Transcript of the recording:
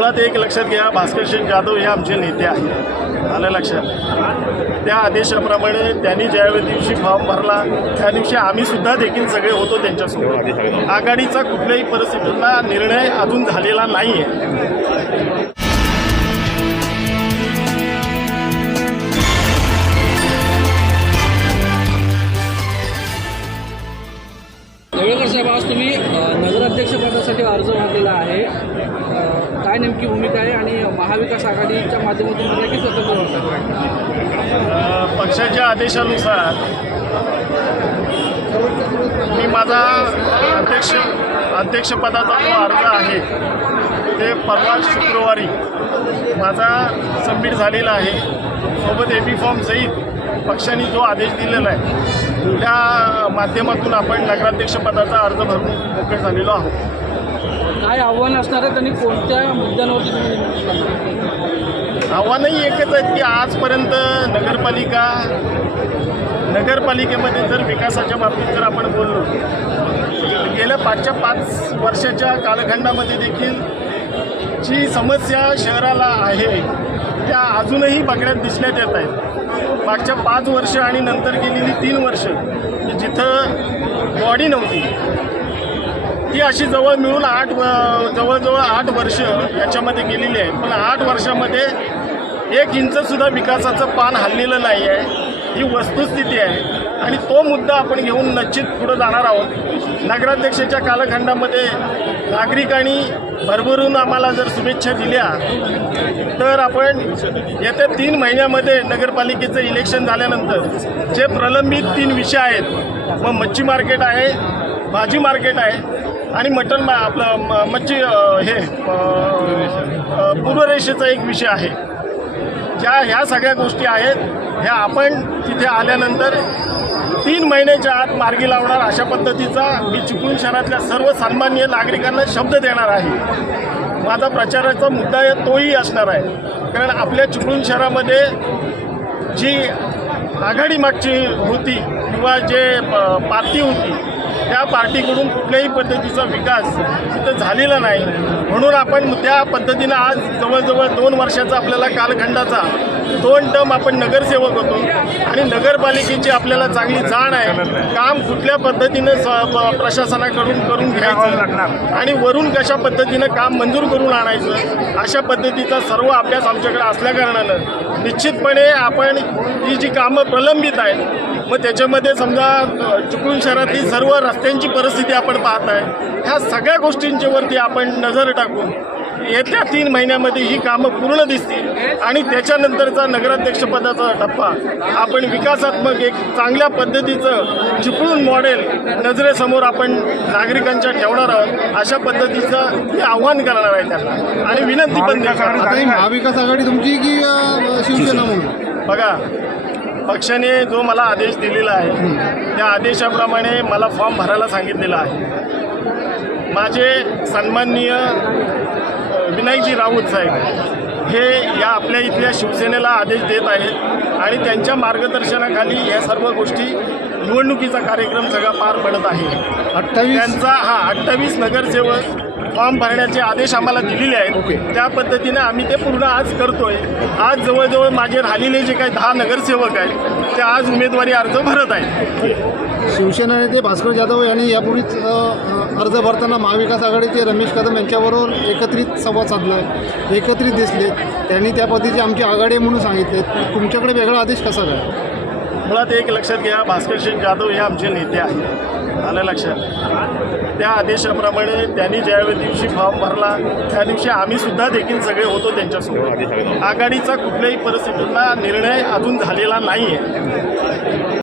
मुळात एक लक्षात घ्या भास्करसिंग जाधव हे आमचे नेते आहेत. आलं लक्षात? त्या आदेशाप्रमाणे त्यांनी ज्या दिवशी फॉर्म भरला त्या दिवशी आम्ही सुद्धा देखील सगळे होतो त्यांच्यासोबत. आघाडीचा कुठल्याही परिस्थितीतला निर्णय अजून झालेला नाही आहे साहेब आज तुम्ही नगराध्यक्षपदासाठी अर्ज भरलेला आहे. काय नेमकी भूमिका आहे आणि महाविकास आघाडीच्या माध्यमातून भरला की स्वतंत्र पक्षाच्या आदेशानुसार मी माझा अध्यक्ष अध्यक्षपदाचा जो अर्ज आहे ते परवा शुक्रवारी माझा सबमिट झालेला आहे. सोबत ए बी फॉर्म सहित पक्षाने जो आदेश दिलेला आहे त्या माध्यमातून आपण नगराध्यक्षपदाचा अर्ज भरून मोकळे झालेलो आहोत काय आव्हान असणार आहे त्यांनी कोणत्या मुद्द्यांवरती तुम्ही निवडणूक? आव्हानही एकच आहेत की आजपर्यंत नगरपालिका नगरपालिकेमध्ये जर विकासाच्या बाबतीत जर आपण बोललो गेल्या पाचच्या पाच वर्षाच्या कालखंडामध्ये देखील जी समस्या शहराला आहे त्या अजूनही बघण्यात दिसण्यात येत आहेत. मागच्या पाच वर्ष आणि नंतर गेलेली तीन वर्ष जिथं बॉडी नव्हती ती अशी जवळ मिळून आठ व- जवळजवळ आठ वर्ष याच्यामध्ये गेलेली आहे. पण आठ वर्षामध्ये एक इंचसुद्धा विकासाचं पान हल्लेलं नाही आहे ही वस्तुस्थिती आहे. आणि तो मुद्दा आपण घेऊन निश्चित पुढं जाणार आहोत. नगराध्यक्षाच्या कालखंडामध्ये नागरिकांनी भरभरून आम्हाला जर शुभेच्छा दिल्या तर आपण येत्या तीन महिन्यामध्ये नगरपालिकेचं इलेक्शन झाल्यानंतर जे प्रलंबित तीन विषय आहेत मग मच्छी मार्केट आहे भाजी मार्केट आहे आणि मटण मा आपलं म- मच्छी हे पूर्वरेषेचा एक विषय आहे. ज्या ह्या सगळ्या गोष्टी आहेत ह्या आपण तिथे आल्यानंतर तीन महिन्याच्या आत मार्गी लावणार अशा पद्धतीचा मी चिपळूण शहरातल्या सर्व सन्मान्य नागरिकांना शब्द देणार आहे. माझा प्रचाराचा मुद्दा आहे तोही असणार आहे. कारण आपल्या चिपळूण शहरामध्ये जी आघाडी मागची होती किंवा जे प- पार्टी होती त्या पार्टीकडून कुठल्याही पद्धतीचा विकास तिथं झालेला नाही. म्हणून आपण त्या पद्धतीनं आज जवळजवळ दोन वर्षाचा आपल्याला कालखंडाचा दोन टर्म आपण नगरसेवक होतो. नगरपालिकेची आपल्याला चांगली जाण आहे. काम कुठल्या पद्धतीनं प्रशासनाकडून करून घ्यायचं? आणि वरून कशा पद्धतीनं काम मंजूर करून आणायचं? अशा पद्धतीचा सर्व अभ्यास आमच्याकडे असल्याकारणानं निश्चितपणे आपण ही जी कामं प्रलंबित आहेत मग त्याच्यामध्ये समजा चिपळूण शहरातली सर्व रस्त्यांची परिस्थिती आपण पाहत आहे. ह्या सगळ्या गोष्टींच्या वरती आपण नजर टाकून येत्या तीन महिन्यामध्ये ही कामं पूर्ण दिसतील. आणि त्याच्यानंतरचा नगराध्यक्षपदाचा टप्पा. आपण विकासात्मक एक चांगल्या पद्धतीचं चिपळूण मॉडेल नजरेसमोर आपण नागरिकांच्या ठेवणार आहोत. अशा पद्धतीचं मी आव्हान करणार आहे त्यांना. आणि विनंती पण महाविकास आघाडी तुमची की शिवसेना म्हणून? बघा पक्षाने जो मला आदेश दिलेला आहे त्या आदेशाप्रमाणे मला फॉर्म भरायला सांगितलेला आहे. माझे सन्माननीय विनायकजी राऊत साहेब हे या आपल्या इथल्या शिवसेनेला आदेश देत आहेत आणि त्यांच्या मार्गदर्शनाखाली या सर्व गोष्टी निवडणुकीचा कार्यक्रम सगळा पार पडत आहे. अठ्ठावीस? त्यांचा हा अठ्ठावीस नगरसेवक फॉर्म भरण्याचे आदेश आम्हाला दिलेले आहेत. त्या पद्धतीने आम्ही ते पूर्ण आज करतोय. आज जवळजवळ माझे राहिलेले जे काही दहा नगरसेवक आहेत ते आज उमेदवारी अर्ज भरत आहेत. शिवसेना नेते भास्कर जाधव यांनी यापूर्वीच अर्ज भरताना महाविकास आघाडीचे रमेश कदम यांच्याबरोबर एकत्रित संवाद साधला. आहे एकत्रित दिसलेत. त्यांनी त्या पद्धतीची आमची आघाडी म्हणून सांगितले तुमच्याकडे वेगळा आदेश कसा काय? मुळात एक लक्षात घ्या भास्कर शेठ जाधव हे आमचे नेते आहेत. आलं लक्षात? त्या आदेशाप्रमाणे त्यांनी ज्या दिवशी फॉर्म भरला त्या दिवशी आम्ही सुद्धा देखील सगळे होतो त्यांच्यासोबत. आघाडीचा कुठल्याही परिस्थितीतला निर्णय अजून झालेला नाही आहे